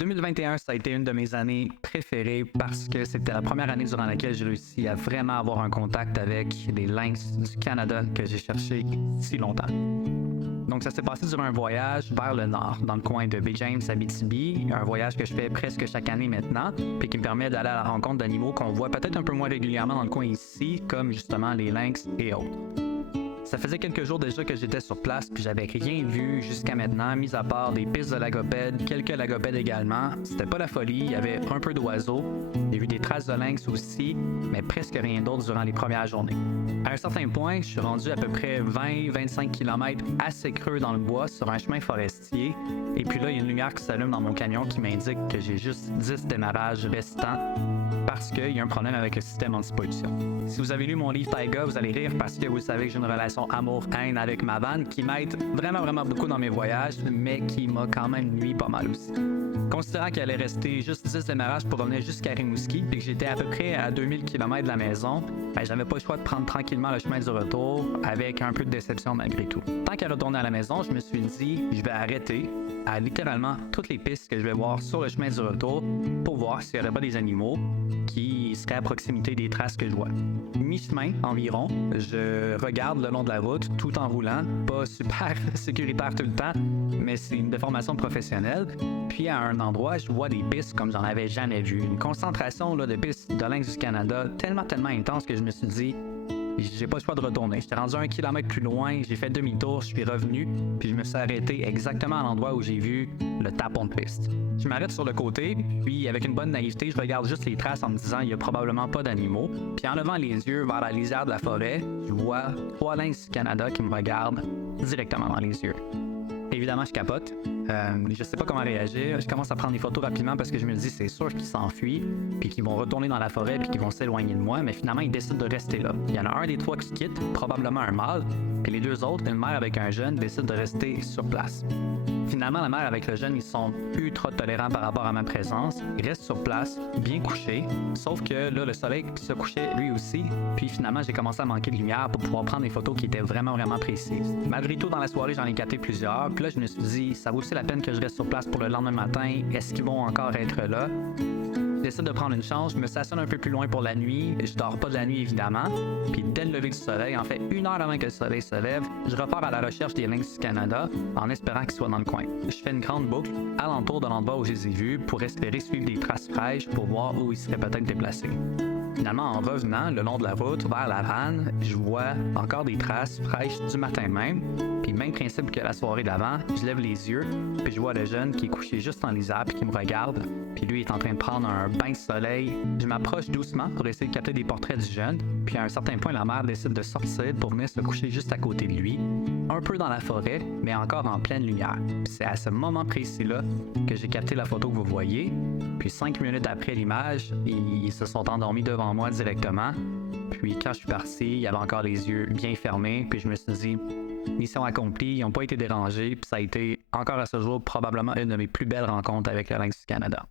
2021, ça a été une de mes années préférées parce que c'était la première année durant laquelle j'ai réussi à vraiment avoir un contact avec les lynx du Canada que j'ai cherché si longtemps. Donc, ça s'est passé durant un voyage vers le nord, dans le coin de Baie James, Abitibi, un voyage que je fais presque chaque année maintenant, puis qui me permet d'aller à la rencontre d'animaux qu'on voit peut-être un peu moins régulièrement dans le coin ici, comme justement les lynx et autres. Ça faisait quelques jours déjà que j'étais sur place, puis j'avais rien vu jusqu'à maintenant, mis à part des pistes de lagopèdes, quelques lagopèdes également. C'était pas la folie, il y avait un peu d'oiseaux, j'ai vu des traces de lynx aussi, mais presque rien d'autre durant les premières journées. À un certain point, je suis rendu à peu près 20-25 km assez creux dans le bois sur un chemin forestier, et puis là, il y a une lumière qui s'allume dans mon camion qui m'indique que j'ai juste 10 démarrages restants parce qu'il y a un problème avec le système anti-pollution. Si vous avez lu mon livre Taiga, vous allez rire parce que vous savez que j'ai une relation amour-haine avec ma vanne qui m'aide vraiment beaucoup dans mes voyages, mais qui m'a quand même nuit pas mal aussi. Considérant qu'il allait rester juste 10 démarrages pour revenir jusqu'à Rimouski, puis que j'étais à peu près à 2000 km de la maison, j'avais pas le choix de prendre tranquillement le chemin du retour avec un peu de déception malgré tout. Tant qu'à retourner à la maison, je me suis dit, je vais arrêter à littéralement toutes les pistes que je vais voir sur le chemin du retour pour voir s'il n'y aurait pas des animaux qui seraient à proximité des traces que je vois. Mi-chemin environ, je regarde le long de la route tout en roulant, pas super sécuritaire tout le temps, mais c'est une déformation professionnelle. Puis à un endroit, je vois des pistes comme j'en avais jamais vu. Une concentration de pistes de lynx du Canada tellement intense que je me suis dit, j'ai pas le choix de retourner. J'étais rendu 1 kilomètre plus loin, j'ai fait demi-tour, je suis revenu, puis je me suis arrêté exactement à l'endroit où j'ai vu le tapon de piste. Je m'arrête sur le côté, puis avec une bonne naïveté, je regarde juste les traces en me disant il y a probablement pas d'animaux. Puis en levant les yeux vers la lisière de la forêt, je vois 3 lynx du Canada qui me regardent directement dans les yeux. Évidemment, je capote. Je sais pas comment réagir. Je commence à prendre des photos rapidement parce que je me dis c'est sûr qu'ils s'enfuient, puis qu'ils vont retourner dans la forêt, puis qu'ils vont s'éloigner de moi. Mais finalement, ils décident de rester là. Il y en a un des 3 qui quitte, probablement un mâle, puis les 2 autres, une mère avec un jeune, décident de rester sur place. Finalement, la mère avec le jeune, ils sont ultra tolérants par rapport à ma présence. Ils restent sur place, bien couchés. Sauf que là, le soleil se couchait lui aussi. Puis finalement, j'ai commencé à manquer de lumière pour pouvoir prendre des photos qui étaient vraiment précises. Malgré tout, dans la soirée, j'en ai capté plusieurs. Puis là, je me suis dit, ça vaut aussi la peine que je reste sur place pour le lendemain matin. Est-ce qu'ils vont encore être là? Je décide de prendre une chance, je me stationne un peu plus loin pour la nuit, je dors pas de la nuit évidemment, puis dès le lever du soleil, en fait 1 heure avant que le soleil se lève, je repars à la recherche des lynx du Canada en espérant qu'ils soient dans le coin. Je fais une grande boucle alentour de l'endroit où je les ai vus pour espérer suivre des traces fraîches pour voir où ils seraient peut-être déplacés. Finalement, en revenant le long de la route vers la vanne, je vois encore des traces fraîches du matin même. Puis même principe que la soirée d'avant, je lève les yeux, puis je vois le jeune qui est couché juste en lisière puis qui me regarde. Puis lui est en train de prendre un bain de soleil. Je m'approche doucement pour essayer de capter des portraits du jeune. Puis à un certain point, la mère décide de sortir pour venir se coucher juste à côté de lui, un peu dans la forêt, mais encore en pleine lumière. Puis c'est à ce moment précis-là que j'ai capté la photo que vous voyez. Puis 5 minutes après l'image, ils se sont endormis devant moi directement. Puis quand je suis parti, il y avait encore les yeux bien fermés. Puis je me suis dit, mission accomplie, ils n'ont pas été dérangés. Puis ça a été encore à ce jour probablement une de mes plus belles rencontres avec le lynx du Canada.